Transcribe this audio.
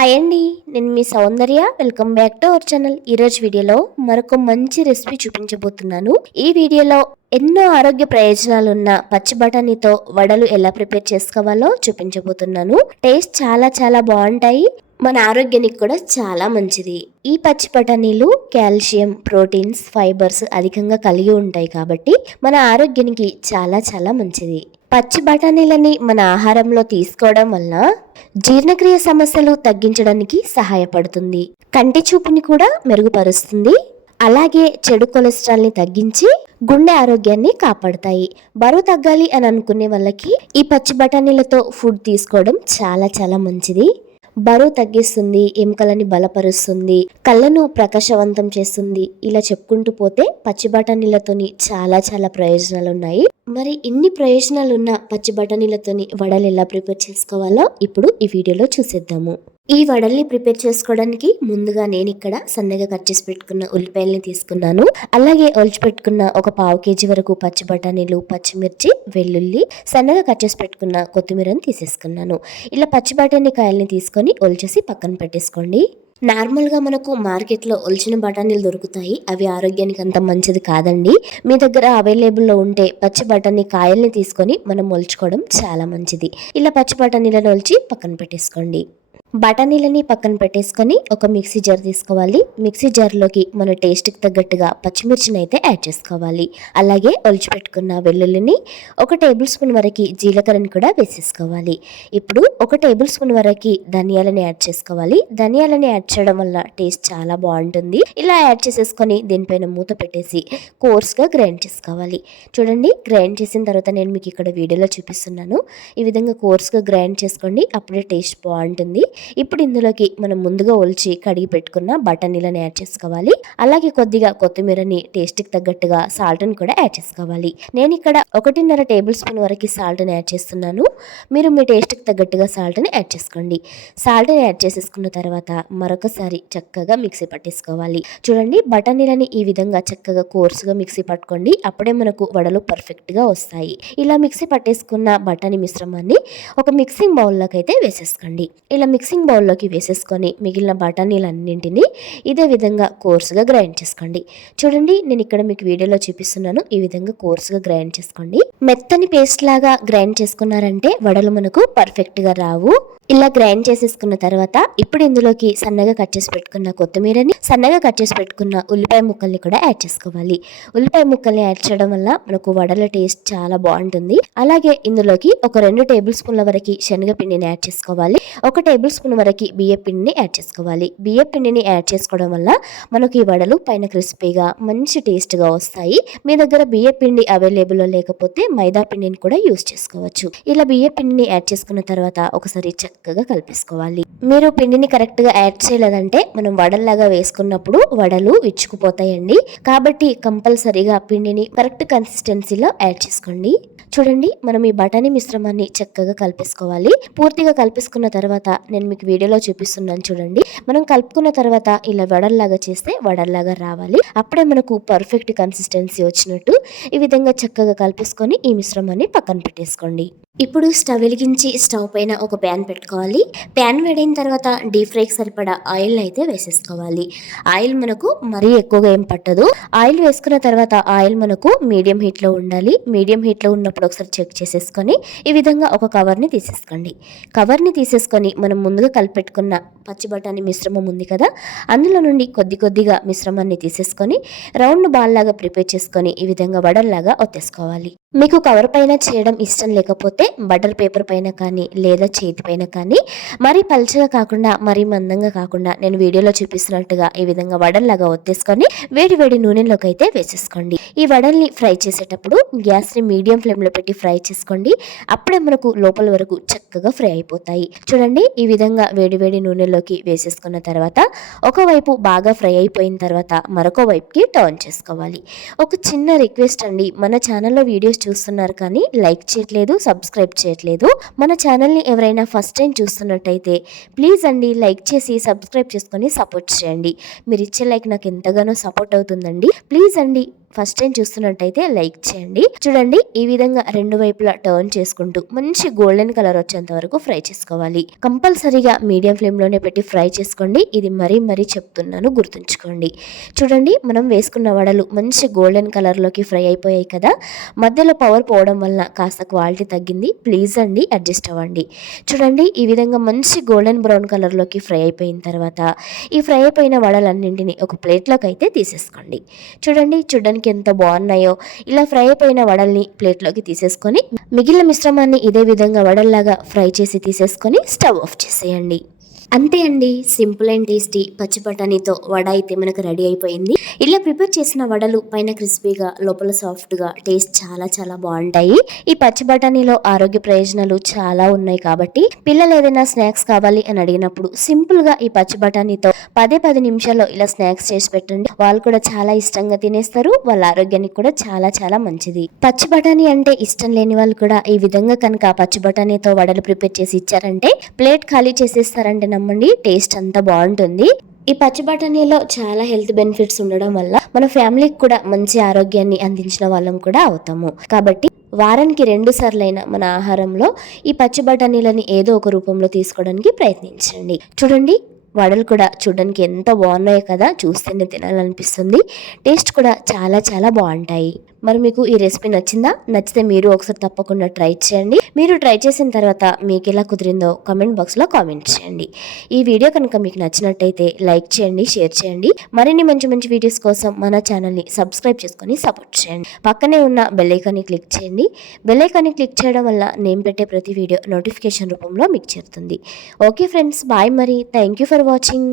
Hi అండి, నేను మీ Soundarya. Welcome back to our channel. ఈరోజు వీడియోలో మరొక మంచి రెసిపీ చూపించబోతున్నాను. ఈ వీడియోలో ఎన్నో ఆరోగ్య ప్రయోజనాలు ఉన్న పచ్చి బఠానీతో వడలు ఎలా ప్రిపేర్ చేసుకోవాలో చూపించబోతున్నాను. టేస్ట్ చాలా బాగుంటాయి, మన ఆరోగ్యానికి కూడా చాలా మంచిది. ఈ పచ్చి బఠానీలు కాల్షియం, ప్రోటీన్స్, ఫైబర్స్ అధికంగా కలిగి ఉంటాయి కాబట్టి మన ఆరోగ్యానికి చాలా మంచిది. పచ్చి బఠానీలని మన ఆహారంలో తీసుకోవడం వల్ల జీర్ణక్రియ సమస్యలు తగ్గించడానికి సహాయపడుతుంది. కంటి చూపుని కూడా మెరుగుపరుస్తుంది. అలాగే చెడు కొలెస్ట్రాల్ని తగ్గించి గుండె ఆరోగ్యాన్ని కాపాడుతాయి. బరువు తగ్గాలి అని అనుకునే వాళ్ళకి ఈ పచ్చి బఠానీలతో ఫుడ్ తీసుకోవడం చాలా మంచిది. బరువు తగ్గిస్తుంది, ఎముకలని బలపరుస్తుంది, కళ్ళను ప్రకాశవంతం చేస్తుంది. ఇలా చెప్పుకుంటూ పోతే పచ్చి బఠానీలతోని చాలా ప్రయోజనాలు ఉన్నాయి. మరి ఇన్ని ప్రయోజనాలు ఉన్న పచ్చి బఠానీలతోని వడలు ఎలా ప్రిపేర్ చేసుకోవాలో ఇప్పుడు ఈ వీడియోలో చూసేద్దాము. ఈ వడల్ని ప్రిపేర్ చేసుకోవడానికి ముందుగా నేను ఇక్కడ సన్నగా కట్ చేసి పెట్టుకున్న ఉల్లిపాయల్ని తీసుకున్నాను. అలాగే ఒలిచిపెట్టుకున్న ఒక 1/2 kg వరకు పచ్చి బఠానీలు, పచ్చిమిర్చి, వెల్లుల్లి, సన్నగా కట్ చేసి పెట్టుకున్న కొత్తిమీరని తీసేసుకున్నాను. ఇలా పచ్చి బఠానీ కాయల్ని తీసుకొని ఒలిచేసి పక్కన పెట్టేసుకోండి. నార్మల్గా మనకు మార్కెట్లో ఒలిచిన బఠానీలు దొరుకుతాయి. అవి ఆరోగ్యానికి అంత మంచిది కాదండి. మీ దగ్గర అవైలబుల్లో ఉంటే పచ్చి బఠానీ కాయల్ని తీసుకొని మనం ఒలుచుకోవడం చాలా మంచిది. ఇలా పచ్చి బఠానీలను ఒలిచి పక్కన పెట్టేసుకోండి. బఠానీలని పక్కన పెట్టేసుకొని ఒక మిక్సీ జార్ తీసుకోవాలి. మిక్సీ జార్లోకి మన టేస్ట్కి తగ్గట్టుగా పచ్చిమిర్చిని అయితే యాడ్ చేసుకోవాలి. అలాగే ఒలిచిపెట్టుకున్న వెల్లుల్లిని, 1 టేబుల్ స్పూన్ వరకు జీలకర్రని కూడా వేసేసుకోవాలి. ఇప్పుడు 1 టేబుల్ స్పూన్ వరకు ధనియాలని యాడ్ చేసుకోవాలి. ధనియాలని యాడ్ చేయడం వల్ల టేస్ట్ చాలా బాగుంటుంది. ఇలా యాడ్ చేసేసుకొని దీనిపైన మూత పెట్టేసి కోర్స్గా గ్రైండ్ చేసుకోవాలి. చూడండి, గ్రైండ్ చేసిన తర్వాత నేను మీకు ఇక్కడ వీడియోలో చూపిస్తున్నాను. ఈ విధంగా కోర్స్గా గ్రైండ్ చేసుకోండి, అప్పుడే టేస్ట్ బాగుంటుంది. ఇప్పుడు ఇందులోకి మనం ముందుగా ఒలిచి కడిగి పెట్టుకున్న బఠానీలను యాడ్ చేసుకోవాలి. అలాగే కొద్దిగా కొత్తిమీరని, టేస్ట్కి తగ్గట్టుగా సాల్ట్ని కూడా యాడ్ చేసుకోవాలి. నేను ఇక్కడ 1.5 టేబుల్ స్పూన్ వరకు సాల్ట్ని యాడ్ చేస్తున్నాను. మీరు మీ టేస్ట్కి తగ్గట్టుగా సాల్ట్ని యాడ్ చేసుకోండి. సాల్ట్ని యాడ్ చేసేసుకున్న తర్వాత మరొకసారి చక్కగా మిక్సీ పట్టేసుకోవాలి. చూడండి, బఠానీలని ఈ విధంగా చక్కగా కోర్సుగా మిక్సీ పట్టుకోండి, అప్పుడే మనకు వడలు పర్ఫెక్ట్గా వస్తాయి. ఇలా మిక్సీ పట్టేసుకున్న బఠానీ మిశ్రమాన్ని ఒక మిక్సింగ్ బౌల్లోకి అయితే వేసేసుకోండి. ఇలా మిక్సింగ్ బౌల్లోకి వేసేసుకొని మిగిలిన బఠానీలన్నింటినీ ఇదే విధంగా కోర్సుగా గ్రైండ్ చేసుకోండి. చూడండి, నేను ఇక్కడ మీకు వీడియోలో చూపిస్తున్నాను. ఈ విధంగా కోర్సుగా గ్రైండ్ చేసుకోండి. మెత్తని పేస్ట్ లాగా గ్రైండ్ చేసుకున్నారంటే వడలు మనకు పర్ఫెక్ట్గా రావు. ఇలా గ్రైండ్ చేసేసుకున్న తర్వాత ఇప్పుడు ఇందులోకి సన్నగా కట్ చేసి పెట్టుకున్న కొత్తిమీరని, సన్నగా కట్ చేసి పెట్టుకున్న ఉల్లిపాయ ముక్కల్ని కూడా యాడ్ చేసుకోవాలి. ఉల్లిపాయ ముక్కల్ని యాడ్ చేయడం వల్ల మనకు వడల టేస్ట్ చాలా బాగుంటుంది. అలాగే ఇందులోకి ఒక 2 టేబుల్ స్పూన్ల వరకు శనగపిండిని యాడ్ చేసుకోవాలి. 1 టేబుల్ స్పూన్ వరకు బియ్య పిండిని యాడ్ చేసుకోవాలి. బియ్య పిండిని యాడ్ చేసుకోవడం వల్ల మనకు ఈ వడలు పైన క్రిస్పీగా మంచి టేస్ట్గా వస్తాయి. మీ దగ్గర బియ్య పిండి అవైలబుల్లో లేకపోతే మైదా పిండిని కూడా యూస్ చేసుకోవచ్చు. ఇలా బియ్య పిండిని యాడ్ చేసుకున్న తర్వాత ఒకసారి చక్కగా కలిపేసుకోవాలి. మీరు పిండిని కరెక్ట్గా యాడ్ చేయలేదంటే మనం వడల్లాగా వేసుకున్నప్పుడు వడలు విచ్చుకుపోతాయండి. కాబట్టి కంపల్సరీగా పిండిని కరెక్ట్ కన్సిస్టెన్సీలో యాడ్ చేసుకోండి. చూడండి, మనం ఈ బఠానీ మిశ్రమాన్ని చక్కగా కలిపేసుకోవాలి. పూర్తిగా కలిపేసుకున్న తర్వాత నేను మీకు వీడియోలో చూపిస్తున్నాను. చూడండి, మనం కలుపుకున్న తర్వాత ఇలా వడల్లాగా చేస్తే వడల్లాగా రావాలి. అప్పుడే మనకు పర్ఫెక్ట్ కన్సిస్టెన్సీ వచ్చినట్టు. ఈ విధంగా చక్కగా కలిపేసుకొని ఈ మిశ్రమాన్ని పక్కన పెట్టేసుకోండి. ఇప్పుడు స్టవ్ వెలిగించి స్టవ్ పైన ఒక ప్యాన్ పెట్టుకోవాలి. ప్యాన్ వేడైన తర్వాత డీప్ ఫ్రైకి సరిపడా ఆయిల్ అయితే వేసేసుకోవాలి. ఆయిల్ మనకు మరీ ఎక్కువగా ఏం పట్టదు. ఆయిల్ వేసుకున్న తర్వాత ఆయిల్ మనకు మీడియం హీట్లో ఉండాలి. మీడియం హీట్లో ఉన్నప్పుడు ఒకసారి చెక్ చేసేసుకొని ఈ విధంగా ఒక కవర్ని తీసేసుకోండి. కవర్ని తీసేసుకొని మనం ముందుగా కలిపెట్టుకున్న పచ్చి బఠానీ మిశ్రమం ఉంది కదా, అందులో నుండి కొద్దిగా మిశ్రమాన్ని తీసేసుకొని రౌండ్ బాల్ లాగా ప్రిపేర్ చేసుకొని ఈ విధంగా వడల్లాగా ఒత్తేసుకోవాలి. మీకు కవర్ పైన చేయడం ఇష్టం లేకపోతే బటర్ పేపర్ పైన కానీ లేదా చేతి పైన కానీ మరీ పల్చగా కాకుండా మరీ మందంగా కాకుండా నేను వీడియోలో చూపిస్తున్నట్టుగా ఈ విధంగా వడల్లాగా ఒత్తేసుకొని వేడి నూనెలోకి అయితే వేసేసుకోండి. ఈ వడల్ని ఫ్రై చేసేటప్పుడు గ్యాస్ని మీడియం ఫ్లేమ్లో పెట్టి ఫ్రై చేసుకోండి. అప్పుడే మనకు లోపల వరకు చక్కగా ఫ్రై అయిపోతాయి. చూడండి, ఈ విధంగా వేడి నూనెలోకి వేసేసుకున్న తర్వాత ఒకవైపు బాగా ఫ్రై అయిపోయిన తర్వాత మరొక వైపుకి టర్న్ చేసుకోవాలి. ఒక చిన్న రిక్వెస్ట్ అండి, మన ఛానల్లో వీడియోస్ చూస్తున్నారు కానీ లైక్ చేయట్లేదు, సబ్స్క్రైబ్ చేయట్లేదు. మన ఛానల్ని ఎవరైనా ఫస్ట్ టైం చూస్తున్నట్టయితే ప్లీజ్ అండి లైక్ చేసి సబ్స్క్రైబ్ చేసుకొని సపోర్ట్ చేయండి. మీరు ఇచ్చే లైక్ నాకు ఎంతగానో సపోర్ట్ అవుతుందండి. ప్లీజ్ అండి ఫస్ట్ టైం చూస్తున్నట్టయితే లైక్ చేయండి. చూడండి ఈ విధంగా రెండు వైపులా టర్న్ చేసుకుంటూ మంచి గోల్డెన్ కలర్ వచ్చేంత వరకు ఫ్రై చేసుకోవాలి. కంపల్సరీగా మీడియం ఫ్లేమ్ లోనే పెట్టి ఫ్రై చేసుకోండి. ఇది మరీ చెప్తున్నాను, గుర్తుంచుకోండి. చూడండి మనం వేసుకున్న వడలు మంచి గోల్డెన్ కలర్ లోకి ఫ్రై అయిపోయాయి కదా. మధ్యలో పవర్ పోవడం వల్ల కాస్త క్వాలిటీ తగ్గింది, ప్లీజ్ అండి అడ్జస్ట్ అవ్వండి. చూడండి ఈ విధంగా మంచి గోల్డెన్ బ్రౌన్ కలర్ లోకి ఫ్రై అయిపోయిన తర్వాత ఈ ఫ్రై అయిపోయిన వడలన్నింటినీ ఒక ప్లేట్లోకి అయితే తీసేసుకోండి. చూడండి చూడడానికి ఎంత బాగున్నాయో. ఇలా ఫ్రై అయిపోయిన వడల్ని ప్లేట్లోకి తీసేసుకొని మిగిలిన మిశ్రమాన్ని ఇదే విధంగా వడల్లాగా ఫ్రై చేసి తీసేసుకొని స్టవ్ ఆఫ్ చేసేయండి. అంతే అండి, సింపుల్ అండ్ టేస్టీ పచ్చి బఠానీతో వడ అయితే మనకు రెడీ అయిపోయింది. ఇలా ప్రిపేర్ చేసిన వడలు పైన క్రిస్పీగా లోపల సాఫ్ట్గా టేస్ట్ చాలా బాగుంటాయి. ఈ పచ్చి బఠానీలో ఆరోగ్య ప్రయోజనాలు చాలా ఉన్నాయి కాబట్టి పిల్లలు ఏదైనా స్నాక్స్ కావాలి అని అడిగినప్పుడు సింపుల్గా ఈ పచ్చి బఠానీతో 10 నిమిషాల్లో ఇలా స్నాక్స్ చేసి పెట్టండి. వాళ్ళు కూడా చాలా ఇష్టంగా తినేస్తారు. వాళ్ళ ఆరోగ్యానికి కూడా చాలా మంచిది. పచ్చి బఠానీ అంటే ఇష్టం లేని వాళ్ళు కూడా ఈ విధంగా కనుక పచ్చి బఠానీతో వడలు ప్రిపేర్ చేసి ఇచ్చారంటే ప్లేట్ ఖాళీ చేసేస్తారంటే నమ్మండి, టేస్ట్ అంతా బాగుంటుంది. ఈ పచ్చి బఠానీలో చాలా హెల్త్ బెనిఫిట్స్ ఉండడం వల్ల మన ఫ్యామిలీకి కూడా మంచి ఆరోగ్యాన్ని అందించిన వాళ్ళం కూడా అవుతాము. కాబట్టి వారానికి 2 సార్లైనా మన ఆహారంలో ఈ పచ్చి బఠానీలని ఏదో ఒక రూపంలో తీసుకోవడానికి ప్రయత్నించండి. చూడండి వడలు కూడా చూడడానికి ఎంత బాగున్నాయో కదా, చూస్తేనే తినాలనిపిస్తుంది. టేస్ట్ కూడా చాలా బాగుంటాయి. మరి మీకు ఈ రెసిపీ నచ్చిందా? నచ్చితే మీరు ఒకసారి తప్పకుండా ట్రై చేయండి. మీరు ట్రై చేసిన తర్వాత మీకు ఎలా కుదిరిందో కామెంట్ బాక్స్లో కామెంట్ చేయండి. ఈ వీడియో కనుక మీకు నచ్చినట్టయితే లైక్ చేయండి, షేర్ చేయండి. మరిన్ని మంచి వీడియోస్ కోసం మన ఛానల్ని సబ్స్క్రైబ్ చేసుకొని సపోర్ట్ చేయండి. పక్కనే ఉన్న బెల్ ఐకాన్ని క్లిక్ చేయండి. బెల్ ఐకాన్ని క్లిక్ చేయడం వల్ల నేను పెట్టే ప్రతి వీడియో నోటిఫికేషన్ రూపంలో మీకు చేరుతుంది. Okay friends, bye. మరి థ్యాంక్ యూ ఫర్ వాచింగ్.